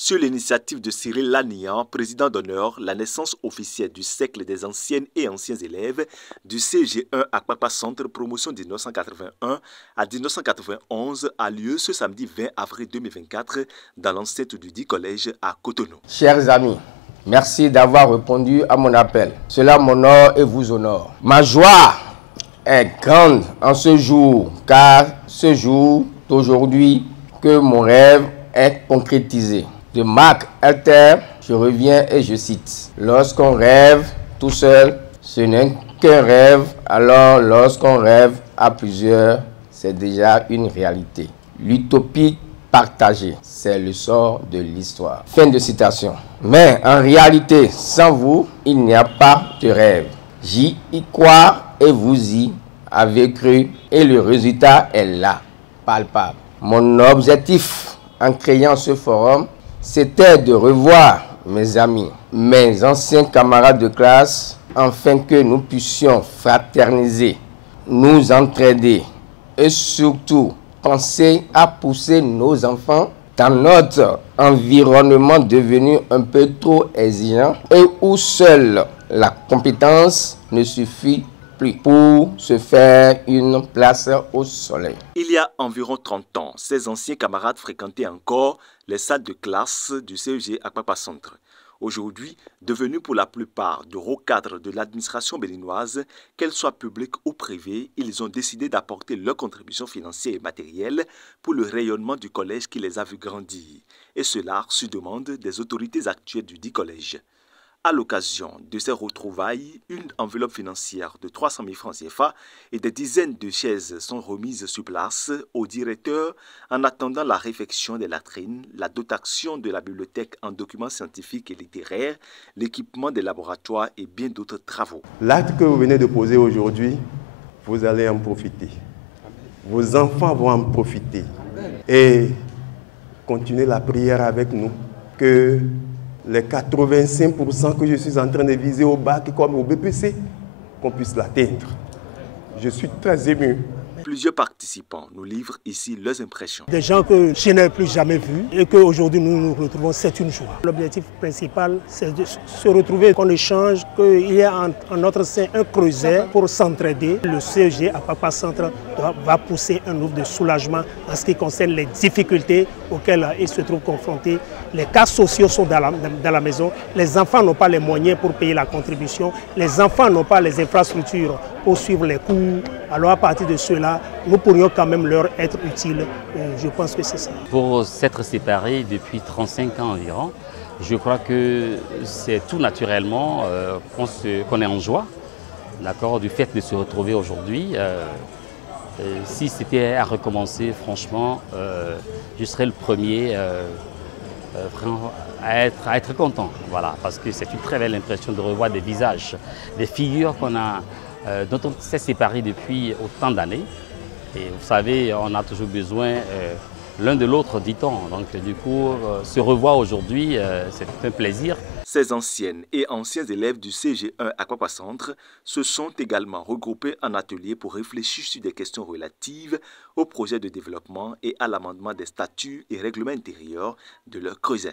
Sur l'initiative de Cyril Lanian, président d'honneur, la naissance officielle du siècle des anciennes et anciens élèves du CG1 Akpakpa Centre promotion 1981 à 1991 a lieu ce samedi 20 avril 2024 dans l'enceinte du dit collège à Cotonou. Chers amis, merci d'avoir répondu à mon appel. Cela m'honore et vous honore. Ma joie est grande en ce jour, car ce jour d'aujourd'hui que mon rêve est concrétisé. De Marc Alter, je reviens et je cite: lorsqu'on rêve tout seul, ce n'est qu'un rêve, alors lorsqu'on rêve à plusieurs, c'est déjà une réalité. L'utopie partagée, c'est le sort de l'histoire. Fin de citation. Mais en réalité, sans vous, il n'y a pas de rêve. J'y crois et vous y avez cru et le résultat est là, palpable. Mon objectif en créant ce forum, c'était de revoir mes amis, mes anciens camarades de classe, afin que nous puissions fraterniser, nous entraider et surtout penser à pousser nos enfants dans notre environnement devenu un peu trop exigeant et où seule la compétence ne suffit plus pour se faire une place au soleil. Il y a environ 30 ans, ces anciens camarades fréquentaient encore les salles de classe du CEG Akpakpa Centre. Aujourd'hui, devenus pour la plupart de hauts cadres de l'administration béninoise, qu'elle soit publique ou privée, ils ont décidé d'apporter leur contribution financière et matérielle pour le rayonnement du collège qui les a vus grandir, et cela sur demande des autorités actuelles du dit collège. À l'occasion de ces retrouvailles, une enveloppe financière de 300 000 francs CFA et des dizaines de chaises sont remises sur place au directeur en attendant la réfection des latrines, la dotation de la bibliothèque en documents scientifiques et littéraires, l'équipement des laboratoires et bien d'autres travaux. L'acte que vous venez de poser aujourd'hui, vous allez en profiter. Vos enfants vont en profiter. Et continuez la prière avec nous que les 85% que je suis en train de viser au bac comme au BPC, qu'on puisse l'atteindre. Je suis très ému. Plusieurs participants nous livrent ici leurs impressions. Des gens que je n'ai plus jamais vus et qu'aujourd'hui nous nous retrouvons, c'est une joie. L'objectif principal, c'est de se retrouver, qu'on échange, qu'il y a en notre sein un creuset pour s'entraider. Le CEG Akpakpa Centre va pousser un ouf de soulagement en ce qui concerne les difficultés auxquelles ils se trouvent confrontés. Les cas sociaux sont dans la maison. Les enfants n'ont pas les moyens pour payer la contribution. Les enfants n'ont pas les infrastructures pour suivre les cours. Alors à partir de cela, nous pourrions quand même leur être utiles. Je pense que c'est ça. Pour s'être séparés depuis 35 ans environ, je crois que c'est tout naturellement qu'on est en joie, d'accord, du fait de se retrouver aujourd'hui. Si c'était à recommencer, franchement, je serais le premier à être content. Voilà, parce que c'est une très belle impression de revoir des visages, des figures dont on s'est séparés depuis autant d'années. Et vous savez, on a toujours besoin l'un de l'autre, dit-on. Donc du coup, se revoir aujourd'hui, c'est un plaisir. Ces anciennes et anciens élèves du CG1 Akpakpa Centre se sont également regroupés en atelier pour réfléchir sur des questions relatives au projet de développement et à l'amendement des statuts et règlements intérieurs de leur creuset.